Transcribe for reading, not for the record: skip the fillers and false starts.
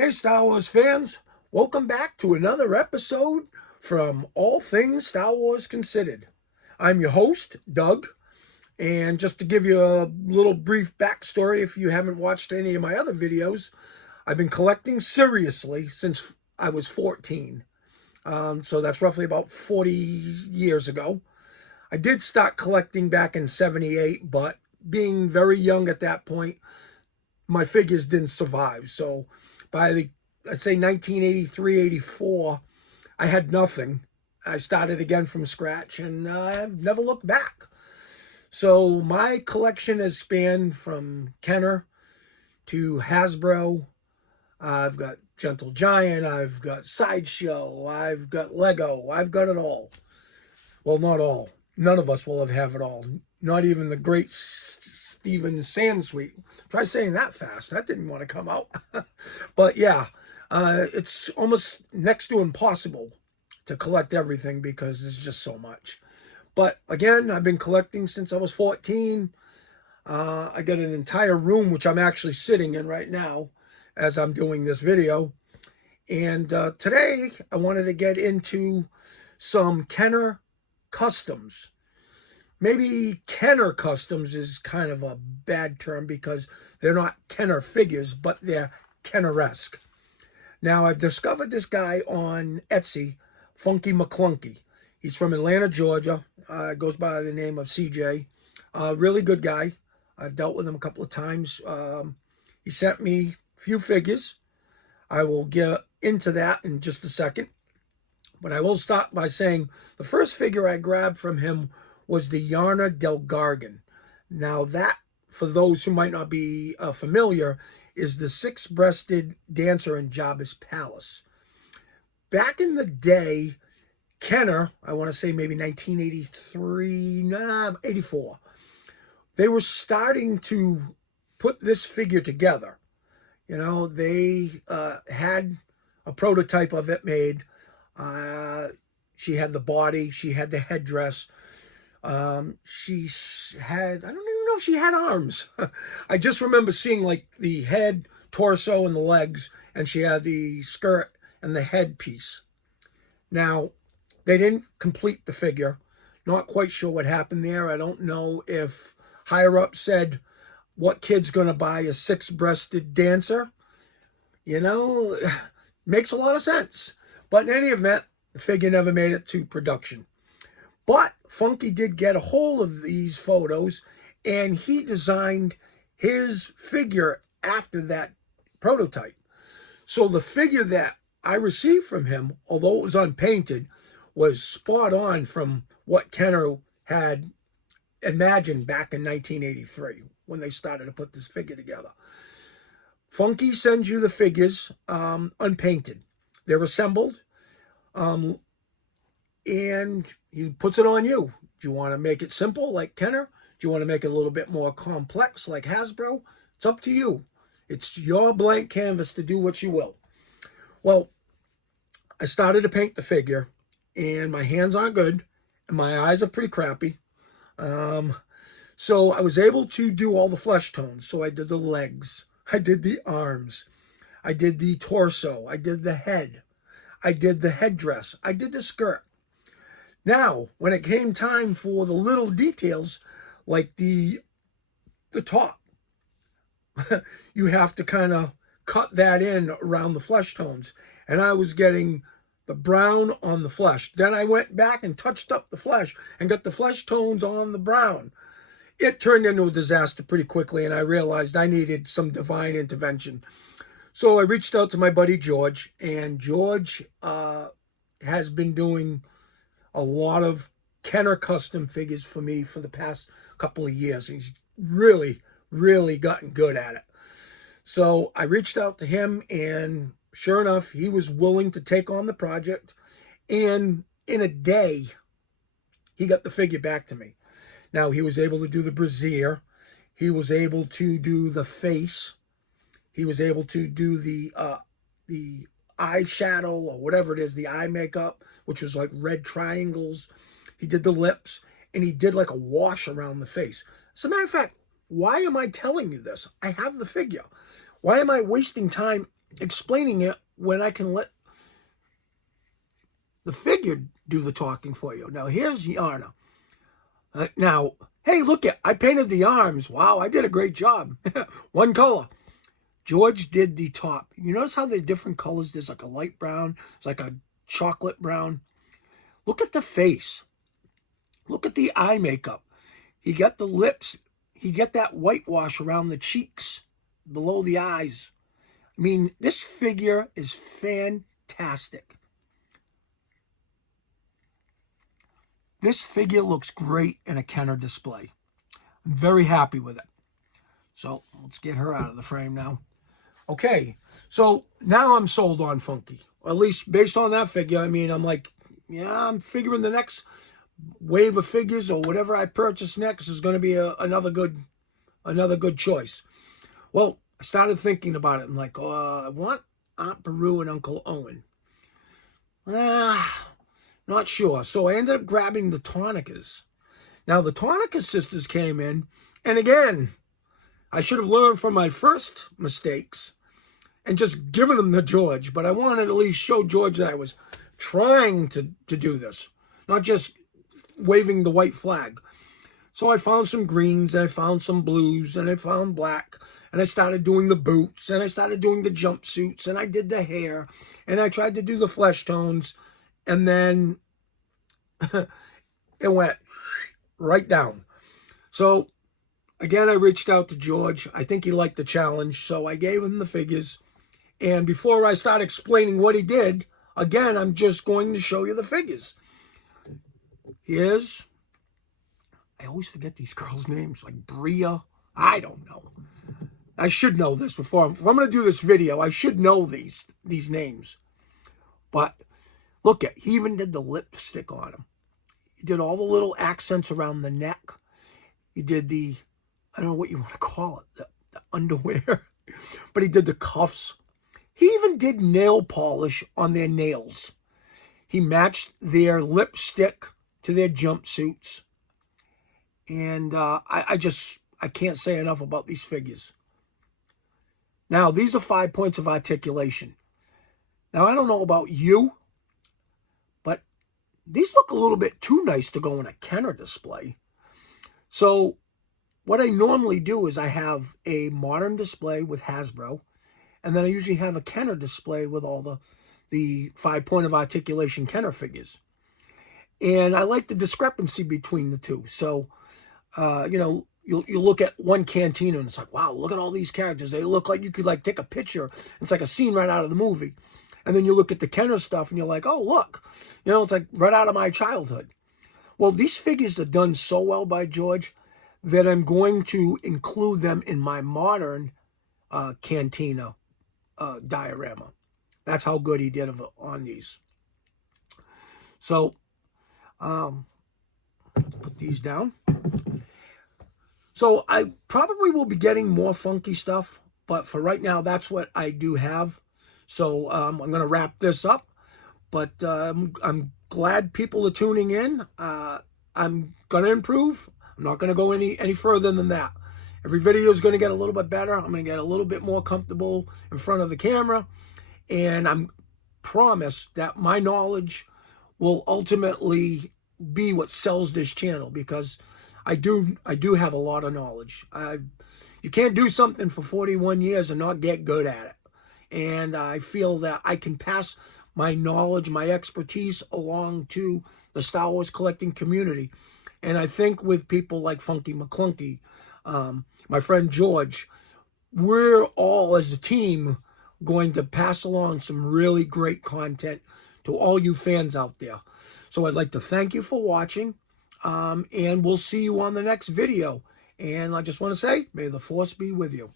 Hey, Star Wars fans, welcome back to another episode from All Things Star Wars Considered. I'm your host, Doug, and just to give you a little brief backstory, if you haven't watched any of my other videos, I've been collecting seriously since I was 14. So that's roughly about 40 years ago. I did start collecting back in 78, but being very young at that point, my figures didn't survive. So by I'd say 1983, 84, I had nothing. I started again from scratch and I've never looked back. So my collection has spanned from Kenner to Hasbro. I've got Gentle Giant, I've got Sideshow, I've got Lego, I've got it all. Well, not all. None of us will have it all. Not even the great Steven Sansweet. Try saying that fast. That didn't want to come out. But yeah, it's almost next to impossible to collect everything because there's just so much. But again, I've been collecting since I was 14. I got an entire room, which I'm actually sitting in right now as I'm doing this video. And today I wanted to get into some Kenner customs. Maybe Kenner customs is kind of a bad term because they're not Kenner figures, but they're Kenner-esque. Now, I've discovered this guy on Etsy, Funky Maclunkey. He's from Atlanta, Georgia. Goes by the name of CJ. Really good guy. I've dealt with him a couple of times. He sent me a few figures. I will get into that in just a second. But I will start by saying the first figure I grabbed from him was the Yarna Tonnika. Now that, for those who might not be familiar, is the six-breasted dancer in Jabba's palace. Back in the day, Kenner, I want to say maybe 1983, 84, they were starting to put this figure together. You know, they had a prototype of it made. She had the body, she had the headdress. She had, I don't even know if she had arms. I just remember seeing like the head, torso, and the legs, and she had the skirt and the headpiece. Now, they didn't complete the figure. Not quite sure what happened there. I don't know if higher up said, what kid's going to buy a six-breasted dancer? You know, makes a lot of sense. But in any event, the figure never made it to production. But Funky did get a hold of these photos, and he designed his figure after that prototype. So the figure that I received from him, although it was unpainted, was spot on from what Kenner had imagined back in 1983 when they started to put this figure together. Funky sends you the figures unpainted. They're assembled. And he puts it on you. Do you want to make it simple like Kenner? Do you want to make it a little bit more complex like Hasbro? It's up to you. It's your blank canvas to do what you will. Well, I started to paint the figure, and my hands aren't good, and my eyes are pretty crappy. So I was able to do all the flesh tones. So I did the legs. I did the arms. I did the torso. I did the head. I did the headdress. I did the skirt. Now, when it came time for the little details, like the top, you have to kind of cut that in around the flesh tones. And I was getting the brown on the flesh. Then I went back and touched up the flesh and got the flesh tones on the brown. It turned into a disaster pretty quickly, and I realized I needed some divine intervention. So I reached out to my buddy George, and George has been doing a lot of Kenner custom figures for me for the past couple of years. He's really, really gotten good at it. So I reached out to him, and sure enough, he was willing to take on the project. And in a day, he got the figure back to me. Now, he was able to do the brassiere. He was able to do the face. He was able to do the eyeshadow or whatever it is, the eye makeup, which was like red triangles. He did the lips, and he did like a wash around the face. As a matter of fact, why am I telling you this? I have the figure. Why am I wasting time explaining it when I can let the figure do the talking for you. Now, here's Yarna. Now, hey, look at, I painted the arms. Wow, I did a great job. One color. George did the top. You notice how there's different colors? There's like a light brown. There's like a chocolate brown. Look at the face. Look at the eye makeup. He got the lips. He got that whitewash around the cheeks, below the eyes. I mean, this figure is fantastic. This figure looks great in a Kenner display. I'm very happy with it. So let's get her out of the frame now. Okay, so now I'm sold on Funky. Or at least based on that figure, I mean, I'm like, yeah, I'm figuring the next wave of figures or whatever I purchase next is going to be another good choice. Well, I started thinking about it. I'm like, I want Aunt Beru and Uncle Owen. Not sure. So I ended up grabbing the Tonikas. Now, the Tonnika Sisters came in, and again, I should have learned from my first mistakes and just given them to George, but I wanted to at least show George that I was trying to do this, not just waving the white flag. So I found some greens, and I found some blues, and I found black, and I started doing the boots, and I started doing the jumpsuits, and I did the hair, and I tried to do the flesh tones, and then it went right down. So again, I reached out to George. I think he liked the challenge, so I gave him the figures. And before I start explaining what he did, again, I'm just going to show you the figures. Here's, I always forget these girls' names, like Bria. I don't know. I should know this before. If I'm going to do this video, I should know these names. But look at, he even did the lipstick on him. He did all the little accents around the neck. He did the, I don't know what you want to call it, the underwear. But he did the cuffs. He even did nail polish on their nails. He matched their lipstick to their jumpsuits. And I can't say enough about these figures. Now, these are 5 points of articulation. Now, I don't know about you, but these look a little bit too nice to go in a Kenner display. So what I normally do is I have a modern display with Hasbro, and then I usually have a Kenner display with all the 5 point of articulation Kenner figures. And I like the discrepancy between the two. So, you know, you look at one Cantina and it's like, wow, look at all these characters. They look like you could like take a picture. It's like a scene right out of the movie. And then you look at the Kenner stuff and you're like, oh, look, you know, it's like right out of my childhood. Well, these figures are done so well by George that I'm going to include them in my modern Cantina diorama. That's how good he did on these. So, let's put these down. So I probably will be getting more funky stuff, but for right now, that's what I do have. So I'm going to wrap this up, but I'm glad people are tuning in. I'm going to improve. I'm not going to go any further than that. Every video is going to get a little bit better. I'm going to get a little bit more comfortable in front of the camera, and I'm promised that my knowledge will ultimately be what sells this channel, because I do have a lot of knowledge. You can't do something for 41 years and not get good at it. And I feel that I can pass my knowledge, my expertise along to the Star Wars collecting community. And I think with people like Funky Maclunkey, my friend George, we're all as a team going to pass along some really great content to all you fans out there. So I'd like to thank you for watching, and we'll see you on the next video. And I just want to say, may the Force be with you.